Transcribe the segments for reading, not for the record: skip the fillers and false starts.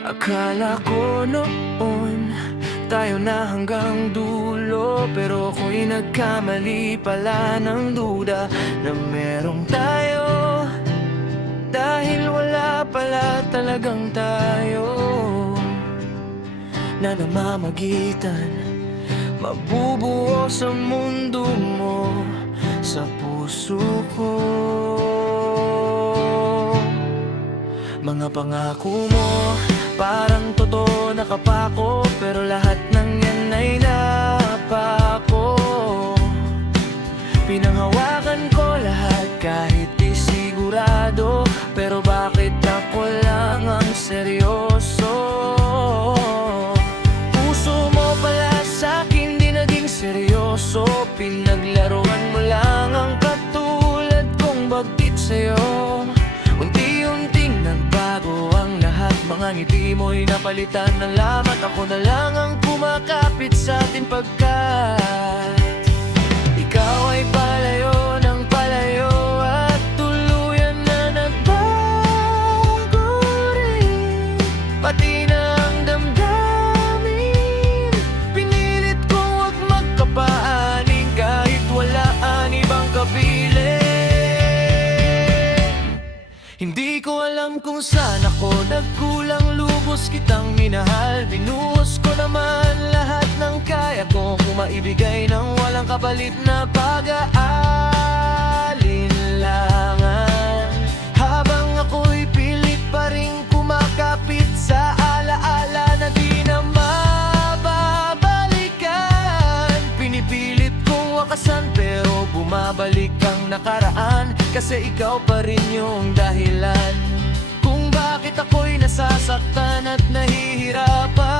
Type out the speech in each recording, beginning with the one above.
Akala ko noon tayo na hanggang dulo, pero ako'y nagkamali pala ng duda na merong tayo, dahil wala pala talagang tayo na namamagitan, mabubuo sa mundo mo, sa puso ko. Mga pangako mo parang totoo nakapako, pero lahat ng yan ay napako. Pinanghawakan ko lahat kahit di sigurado, pero bakit ako lang ang seryoso? Puso mo pala sa'kin di naging seryoso, pinaglaruan mo lang ang katulad kong bagtit sa'yo. Unti-unting nagbago ang lahat, mga ngiti mo'y napalitan ng lamat. Ako na lang ang kumakapit sa ating pagkat ikaw ay palayo ng palayo, at tuluyan na nagbago rin, pati na ang damdamin. Pinilit kong huwag magkapaaning kahit wala ang ibang kapiling. Hindi ko alam kung saan ako nagkulang, lubos kitang minahal. Binuhos ko naman lahat ng kaya ko, kung maibigay ng walang kapalit na pag-aalinlangan. Habang ako'y pilit pa rin kumakapit sa alaala na di na mababalikan. Pinipilit kong wakasan pero bumabalik ang nakaraan, kasi ikaw pa rin yung dahilan kung bakit ako'y nasasaktan at nahihirapan.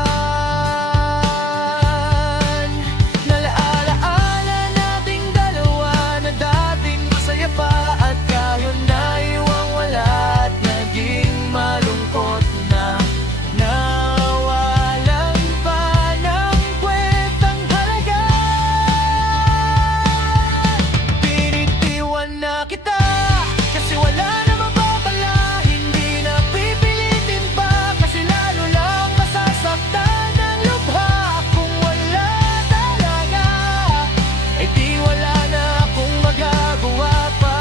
Nalaala-ala nating dalawa na dating masaya pa, at ngayon na iwang wala at naging malungkot na. Nawalan pa ng kwentang halaga. Pinitiwan na kita kasi wala na mapapala, hindi na pipilitin pa, kasi lalo lang masasaktan ng lubha. Kung wala talaga, eh di wala na akong magagawa pa.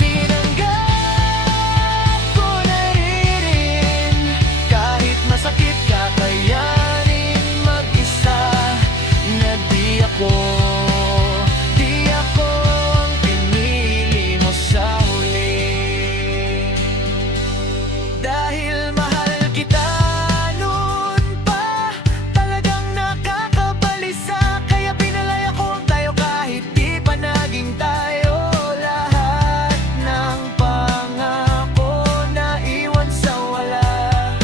Tinanggap ko na rin, kahit masakit kakayanin mag-isa, na di ako ang pinili mo sa huli. Dahil mahal kita noon pa, talagang nakakabalisa, kaya pinalaya ko tayo kahit di pa naging tayo. Lahat ng pangako na iwan sa wala,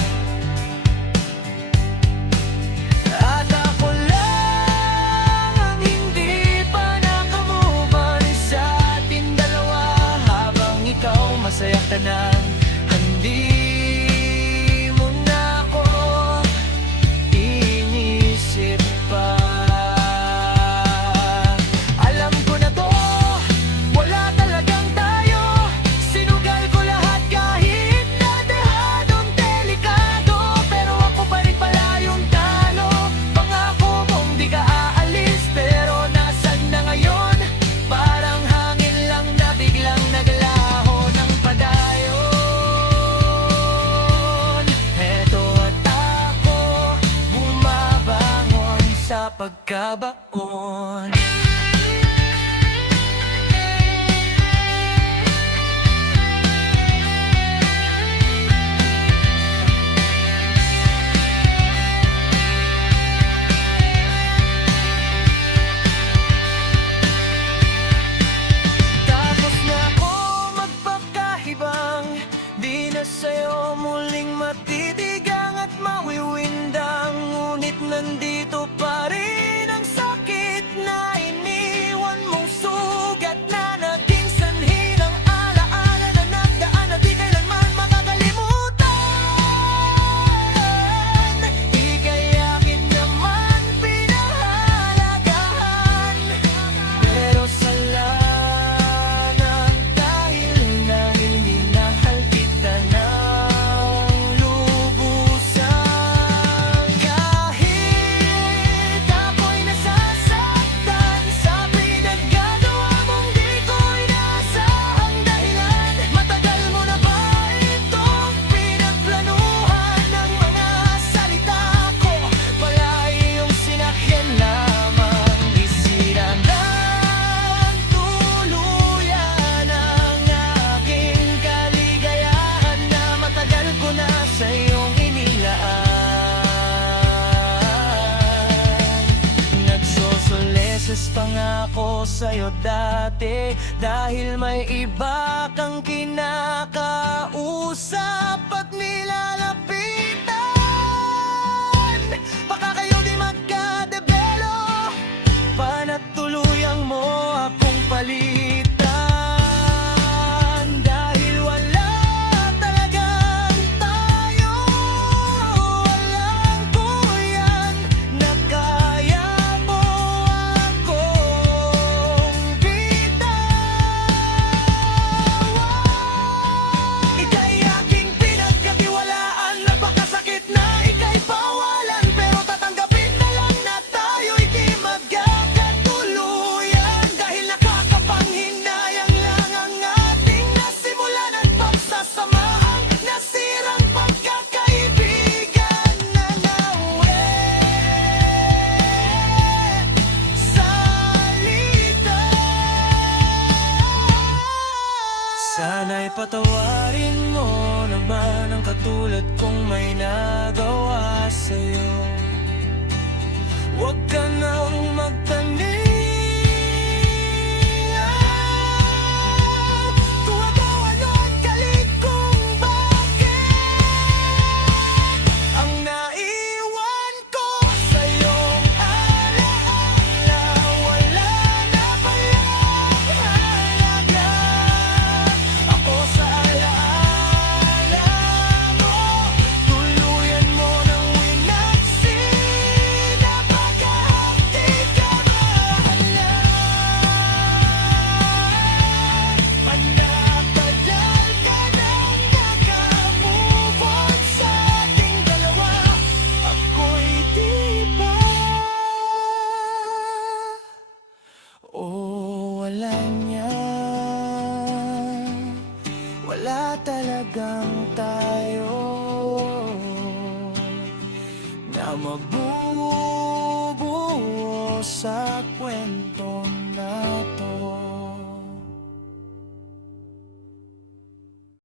at ako lang ang hindi pa nakamove on sa ating dalawa. Habang ikaw masaya ka na, hindi mo na ako inisip pa. Alam ko na to, wala talagang tayo. Sinugal ko lahat kahit na dehadong delikado, pero ako pa rin pala yung talo. Pangako mong di ka aalis, pero nasan na ngayon? Parang hangin lang na biglang naglaho ng padayon. Heto at ako, bumabangon sa pagkabaon. Tapos na ako magpakahibang, di na sa'yo muling matitigang at mawiwindang. Ngunit nandito pa rin ang sakit na iniwan mong sugat, na naging sanhi ng alaala na nagdaan na di kailanman makakalimutan. Ikayakin naman pinahalagahan, pero salamat dahil na hindi nahal kita na. sa'yo dati, dahil may iba kang kinakausap at nilalapitan. Baka kayo di magkadebelo, panatuluyang mo akong palitan. Dahil wala talagang tayo, walang kuyan na kaya mo akong bitawan. Ika'y aking pinagkatiwalaan, napakasakit na ika'y bawalan, pero tatanggapin na lang na tayo'y di magkakatuluyan. Dahil nakakapanghinayang lang ang ating nasimulan at pagsasamaang nasirang pagkakaibigan na nawe salita. Sana'y patawarin mo naman ang katulad kong may nagawa sa'yo. Huwag ka nang magtanim. Tuwagawa nun galit kung bakit ang naiwan ko sa'yong alaala wala na palang halaga. Ako sa alaala mo, tuluyan mo ng winaksi, napakahapdi ka mahalan. Panatagal ka nang nakamove on sa ating dalawa, ako'y di ba? O wala niya, wala talagang tayo na mabubuo sa kwento.